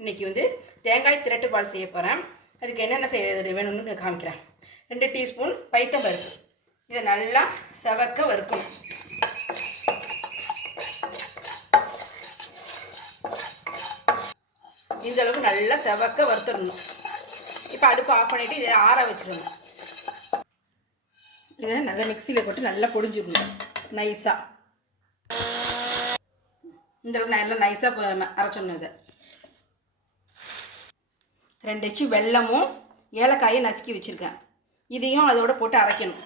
இன்றைக்கி வந்து தேங்காய் திரட்டு பால் செய்ய போகிறேன். அதுக்கு என்னென்ன செய்கிறது வேணும்னு காமிக்கிறேன். 2 டீஸ்பூன் பைத்தம்பருப்பு, இதை நல்லா செவக்க வறுக்கணும். இந்த அளவுக்கு நல்லா செவக்க வறுத்துடணும். இப்போ அடுப்பு ஆஃப் பண்ணிவிட்டு இதை ஆற வச்சிடணும். இதை நல்லா மிக்சியில் போட்டு நல்லா பொடிஞ்சிடணும் நைஸாக. இந்த அளவுக்கு நல்லா நைஸாக அரைச்சிடணும். இதை 2 இன்ச்சு வெல்லமும் ஏலக்காயும் நசுக்கி வச்சுருக்கேன். இதையும் அதோட போட்டு அரைக்கணும்.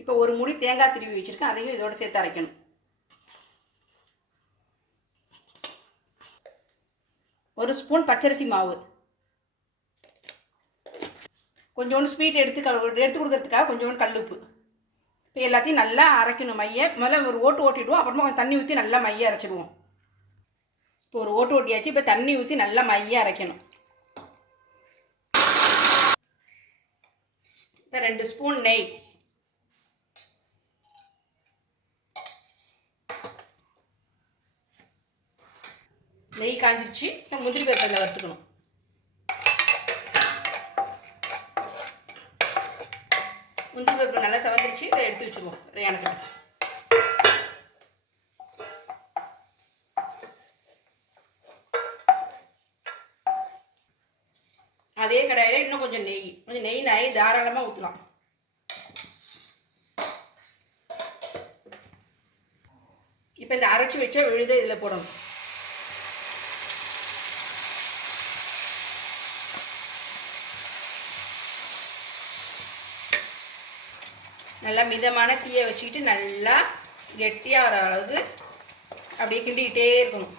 இப்போ ஒரு முடி தேங்காய் திருவி வச்சுருக்கேன், அதையும் இதோட சேர்த்து அரைக்கணும். ஒரு ஸ்பூன் பச்சரிசி மாவு, கொஞ்சோண்டு ஸ்வீட் எடுத்து கொடுக்கறதுக்காக கொஞ்சோண்டு கல்லுப்பு. இப்போ எல்லாத்தையும் நல்லா அரைக்கணும். முதல்ல ஒரு ஓட்டு ஓட்டிடுவோம், அப்புறமா கொஞ்சம் தண்ணி ஊற்றி நல்லா மைய அரைச்சிடுவோம். இப்போ ஒரு ஓட்டு ஓட்டியாச்சு. இப்போ தண்ணி ஊற்றி நல்லா மைய அரைக்கணும். இப்போ 2 ஸ்பூன் நெய், நெய் காஞ்சிருச்சு. முந்திரி பருப்பில் வறுத்துக்கணும். முந்திரி பருப்பு நல்லா செவந்துருச்சு. இதை எடுத்து வச்சுருவோம் ஒரு எண்ணெயில். அதே கடாயில் இன்னும் கொஞ்சம் நெய் தாராளமாக ஊற்றலாம். இப்போ இந்த அரைச்சி வச்ச விழுதை இதில் போடணும். நல்லா மிதமான தீயை வச்சுக்கிட்டு நல்லா கெட்டியாக வர அளவுக்கு அப்படியே கிண்டிக்கிட்டே இருக்கணும்.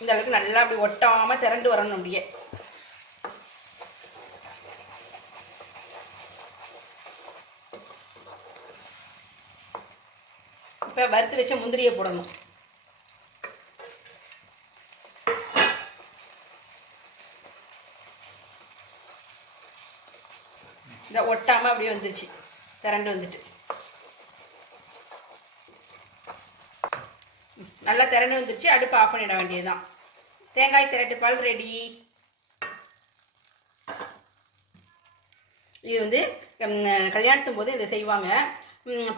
இந்த அளவுக்கு நல்லா அப்படி ஒட்டாமல் திரண்டு வரணும். அப்படியே இப்போ வறுத்து வச்ச முந்திரியை போடணும். இந்த ஒட்டாமல் அப்படியே வந்துருச்சு, திரண்டு வந்துட்டு. நல்லா திரண்டு வந்துருச்சு. அடுப்பு ஆஃப் பண்ணிட வேண்டியதுதான். தேங்காய் திரட்டு பால் ரெடி. இது வந்து கல்யாணத்தும் போது இதை செய்வாங்க.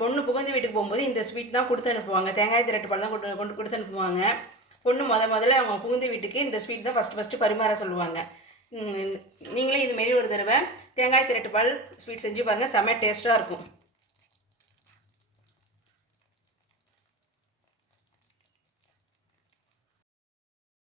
பொண்ணு புகுந்து வீட்டுக்கு போகும்போது இந்த ஸ்வீட் தான் கொடுத்து அனுப்புவாங்க. தேங்காய் திரட்டு பால் தான் கொண்டு கொடுத்து அனுப்புவாங்க. பொண்ணு முதல்ல அவங்க புகுந்து வீட்டுக்கு இந்த ஸ்வீட் தான் ஃபஸ்ட்டு பரிமாற சொல்லுவாங்க. நீங்களே இதுமாரி ஒரு தடவை தேங்காய் திரட்டு பால் ஸ்வீட் செஞ்சு பாருங்கள், செம்ம டேஸ்ட்டாக இருக்கும்.